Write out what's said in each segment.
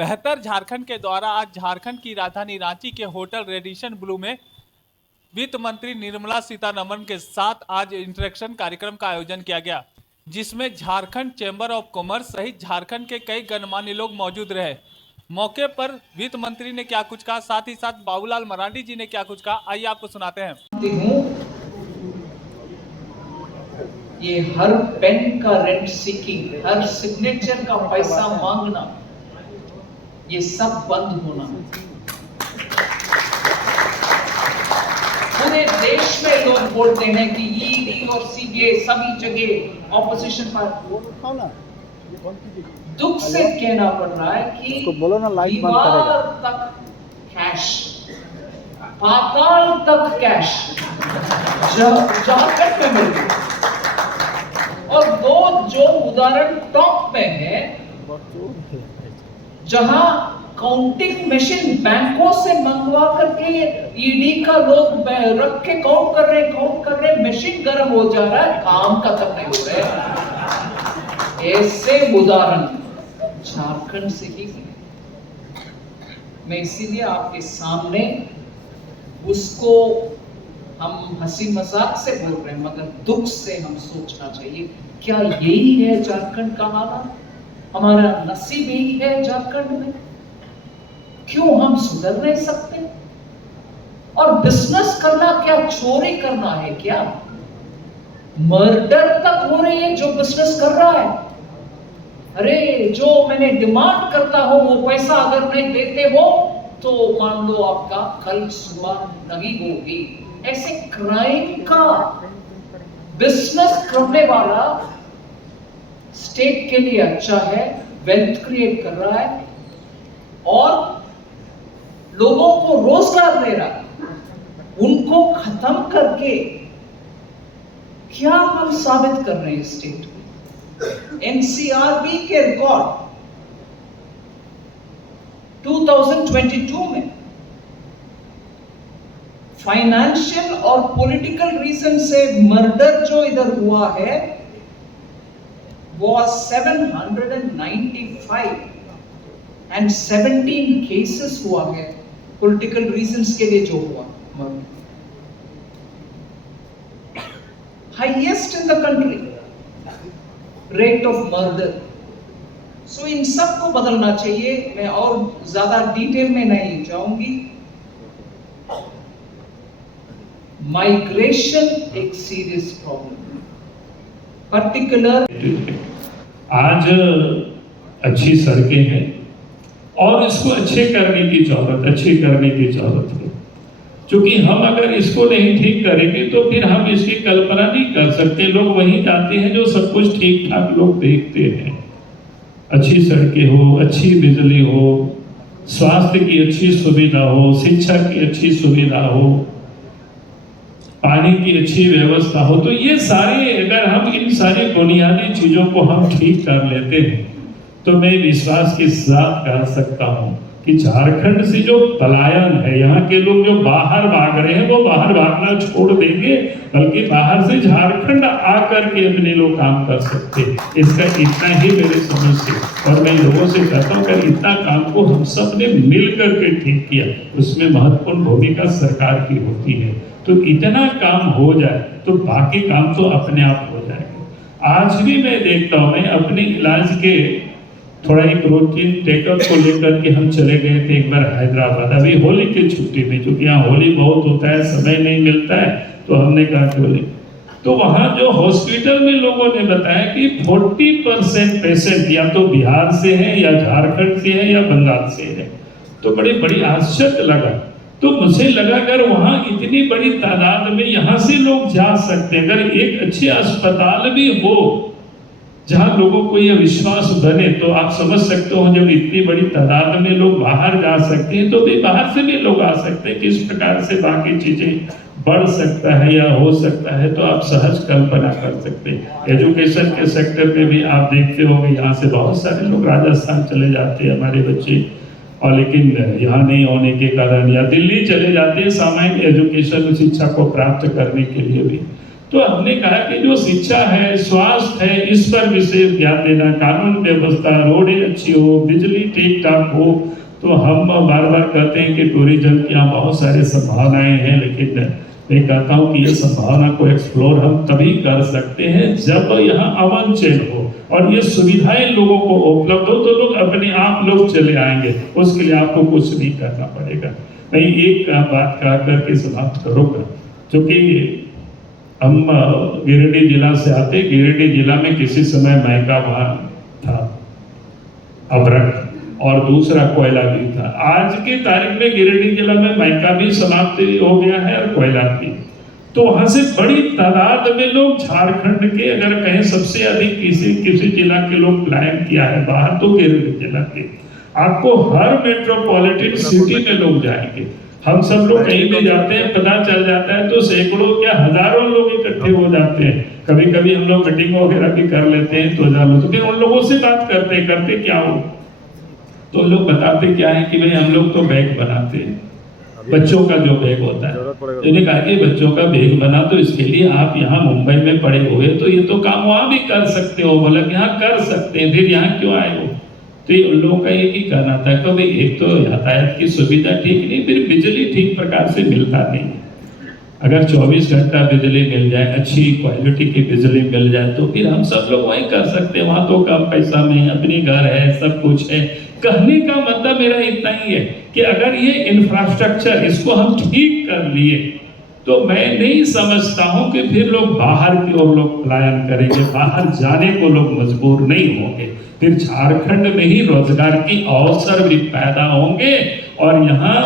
बेहतर झारखंड के द्वारा आज झारखंड की राजधानी रांची के होटल रेडिसन ब्लू में वित्त मंत्री निर्मला सीतारमण के साथ आज इंटरेक्शन कार्यक्रम का आयोजन किया गया, जिसमें झारखंड चैम्बर ऑफ कॉमर्स सहित झारखंड के कई गणमान्य लोग मौजूद रहे। मौके पर वित्त मंत्री ने क्या कुछ कहा, साथ ही साथ बाबूलाल मरांडी जी ने क्या कुछ कहा, आइए आपको सुनाते हैं। ये हर पेन का रेंट सीकिंग, हर सिग्नेचर का पैसा मांगना, ये सब बंद होना। पूरे देश में लोग बोलते हैं कि ईडी और सीबीआई सभी जगह ऑपोजिशन पार्टी, दुख से कहना पड़ रहा है कि दीवार तक कैश, पाताल तक कैश झारखंड में मिल गया। और दो जो उदाहरण टॉप में है, जहां काउंटिंग मशीन बैंकों से मंगवा करके ईडी का लोग रख के काउंट कर रहे, मशीन गर्म हो जा रहा है, काम खत्म नहीं हो रहा है। ऐसे उदाहरण झारखंड से ही मैं इसीलिए आपके सामने उसको हम हंसी मजाक से बोल रहे हैं, मगर दुख से हम सोचना चाहिए, क्या यही है झारखंड का हालात? हमारा नसीब यही है झारखंड में? क्यों हम सुधर नहीं सकते? और बिजनेस करना क्या चोरी करना है क्या? मर्डर तक हो रही है जो बिजनेस कर रहा है। अरे जो मैंने डिमांड करता हूं वो पैसा अगर नहीं देते हो तो मान लो आपका कल सुबह नहीं होगी। ऐसे क्राइम का बिजनेस करने वाला स्टेट के लिए अच्छा है, वेल्थ क्रिएट कर रहा है और लोगों को रोजगार दे रहा है, उनको खत्म करके क्या हम साबित कर रहे हैं स्टेट में? एनसीआरबी के रिकॉर्ड 2022 में फाइनेंशियल और पॉलिटिकल रीजन से मर्डर जो इधर हुआ है वो 795 एंड 17 केसेस हुआ है पॉलिटिकल रीजंस के लिए जो हुआ murder, highest in the country rate of murder. So इन सब को बदलना चाहिए। मैं और ज्यादा डिटेल में नहीं जाऊंगी। माइग्रेशन एक सीरियस प्रॉब्लम, पर्टिकुलर आज अच्छी सड़कें हैं और इसको अच्छी करने की जरूरत है, क्योंकि हम अगर इसको नहीं ठीक करेंगे तो फिर हम इसकी कल्पना नहीं कर सकते। लोग वहीं जाते हैं जो सब कुछ ठीक ठाक लोग देखते हैं। अच्छी सड़कें हो, अच्छी बिजली हो, स्वास्थ्य की अच्छी सुविधा हो, शिक्षा की अच्छी सुविधा हो, पानी की अच्छी व्यवस्था हो, तो ये सारे अगर हम इन सारी बुनियादी चीजों को हम ठीक कर लेते हैं तो मैं विश्वास के साथ कह सकता हूं कि झारखंड से जो पलायन है, यहाँ के लोग जो बाहर भाग रहे हैं वो बाहर भागना छोड़ देंगे, बल्कि बाहर से झारखंड आकर के अपने लोग काम कर सकते हैं। इसका इतना ही मेरे समझ से, और मैं लोगों से कहता हूँ कि इतना काम को हम सब ने मिल करके ठीक किया, उसमें महत्वपूर्ण भूमिका सरकार की होती है। तो इतना काम हो जाए तो बाकी काम तो अपने आप हो जाएगा। आज भी मैं देखता हूँ, मैं अपने इलाज के थोड़ा एक रूटीन टेकअप को लेकर के हम चले गए थे एक बार हैदराबाद, अभी होली की छुट्टी में, क्योंकि यहाँ होली बहुत होता है, समय नहीं मिलता है, तो हमने कहा कि होली, तो वहाँ जो हॉस्पिटल में लोगों ने बताया कि 40% पेशेंट या तो बिहार से है या झारखंड से है या बंगाल से है। तो बड़ी आश्चर्य लगा। तो मुझे लगा अगर वहाँ इतनी बड़ी तादाद में यहाँ से लोग जा सकते हैं, अगर एक अच्छे अस्पताल भी हो जहाँ लोगों को यह विश्वास बने, तो आप समझ सकते हो जब इतनी बड़ी तादाद में लोग बाहर जा सकते हैं तो भी बाहर से भी लोग आ सकते हैं। किस प्रकार से बाकी चीजें बढ़ सकता है या हो सकता है, तो आप सहज कल्पना कर सकते हैं। एजुकेशन के सेक्टर में भी आप देखते होंगे, यहाँ से बहुत सारे लोग राजस्थान चले जाते हैं हमारे बच्चे, और लेकिन यहाँ नहीं होने के कारण या दिल्ली चले जाते हैं सामान्य एजुकेशन शिक्षा को प्राप्त करने के लिए भी। तो हमने कहा कि जो शिक्षा है, स्वास्थ्य है, इस पर विशेष ध्यान देना, कानून व्यवस्था, रोडें अच्छी हो, बिजली ठीक ठाक हो। तो हम बार बार कहते हैं कि टूरिज्म की यहाँ बहुत सारी संभावनाएं हैं, लेकिन मैं कहता हूँ कि ये संभावना को एक्सप्लोर हम तभी कर सकते हैं जब यहाँ अमन चैन हो और ये सुविधाएं लोगों को उपलब्ध हो, तो लोग अपने आप लोग चले आएंगे। उसके लिए आपको कुछ नहीं करना पड़ेगा। मैं एक बात कह करके समाप्त करूँगा, क्योंकि हम गिरिडीह जिला से आते, गिरिडीह जिला में किसी समय मैका वहां था, अभ्रक, और दूसरा कोयला भी था। आज की तारीख में गिरिडीह जिला में मैका भी समाप्त हो गया है और कोयला भी। तो वहां से बड़ी तादाद में लोग झारखंड के, अगर कहें सबसे अधिक किसी जिला के लोग प्लान किया है बाहर, तो गिरिडीह जिला के। आपको हर मेट्रोपॉलिटन सिटी में लोग जाएंगे। हम सब लोग कहीं भी जाते हैं, पता चल जाता है तो सैकड़ों क्या हजारों लोग इकट्ठे हो जाते हैं। कभी कभी हम लोग मीटिंग वगैरह भी कर लेते हैं, तो जानो, तो फिर उन लोगों से बात करते क्या हो, तो लोग बताते क्या है कि भाई हम लोग तो बैग बनाते हैं, बच्चों का जो बैग होता है। मैंने कहा कि बच्चों का बैग बना, तो इसके लिए आप यहाँ मुंबई में पड़े हुए, तो ये तो काम वहां भी कर सकते हो। बोला कि हाँ कर सकते हैं, फिर यहाँ क्यों आए हो? तो ये उन लोगों का एक ही कहना था कि भाई एक तो यातायात की सुविधा ठीक नहीं, फिर बिजली ठीक प्रकार से मिलता नहीं। अगर 24 घंटा बिजली मिल जाए, अच्छी क्वालिटी की बिजली मिल जाए, तो फिर हम सब लोग वहीं कर सकते हैं। वहां तो कम पैसा में अपनी घर है, सब कुछ है। कहने का मतलब मेरा इतना ही है कि अगर ये इंफ्रास्ट्रक्चर इसको हम ठीक कर लिए, तो मैं नहीं समझता हूं कि फिर लोग बाहर की ओर लोग पलायन करेंगे, बाहर जाने को लोग मजबूर नहीं होंगे। फिर झारखंड में ही रोजगार की अवसर भी पैदा होंगे और यहाँ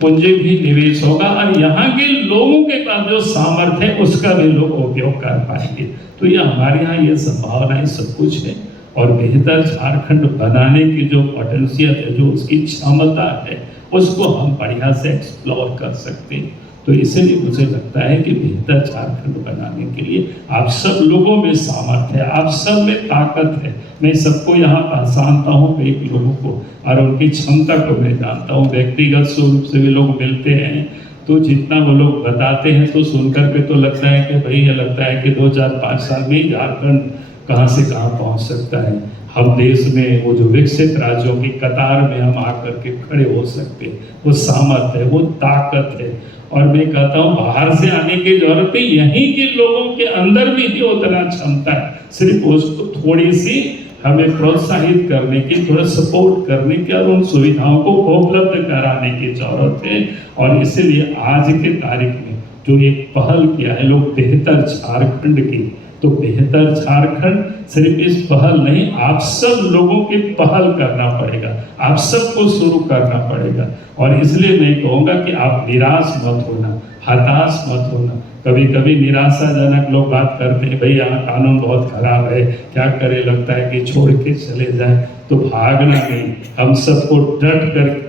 पूंजी भी निवेश होगा और यहाँ के लोगों के पास जो सामर्थ्य है उसका भी लोग उपयोग कर पाएंगे। तो ये हमारे यहाँ ये संभावनाएं सब कुछ है और बेहतर झारखंड बनाने की जो पोटेंशियल है, जो उसकी क्षमता है, उसको हम बढ़िया से एक्सप्लोर कर सकते हैं। तो इसलिए मुझे लगता है कि बेहतर झारखंड बनाने के लिए आप सब लोगों में सामर्थ्य है, आप सब में ताकत है। मैं सबको यहाँ पहचानता हूँ, एक लोगों को, और उनकी क्षमता को मैं जानता हूँ। व्यक्तिगत स्वरूप से भी लोग मिलते हैं, तो जितना वो लोग बताते हैं तो सुनकर के तो लगता है कि भाई, ये लगता है कि 2, 4, 5 साल में झारखंड कहाँ से कहाँ पहुँच सकता है। हम देश में वो जो विकसित राज्यों की कतार में हम आकर के खड़े हो सकते हैं। वो सामर्थ्य है, वो ताकत है। और मैं कहता हूँ बाहर से आने की जरूरत नहीं, यहीं के लोगों के अंदर भी ही उतना क्षमता है। सिर्फ उसको थोड़ी सी हमें प्रोत्साहित करने की, थोड़ा सपोर्ट करने की और उन सुविधाओं को उपलब्ध कराने की जरूरत है। और इसलिए आज के तारीख में जो एक पहल किया है लोग बेहतर झारखंड की, तो बेहतर झारखंड सिर्फ इस पहल नहीं, आप सब लोगों की पहल करना पड़ेगा, आप सबको शुरू करना पड़ेगा। और इसलिए मैं कहूँगा कि आप निराश मत होना, हताश मत होना। कभी कभी निराशाजनक लोग बात करते हैं, भाई यहाँ कानून बहुत खराब है, क्या करे, लगता है कि छोड़ के चले जाए। तो भागना नहीं, हम सबको डट कर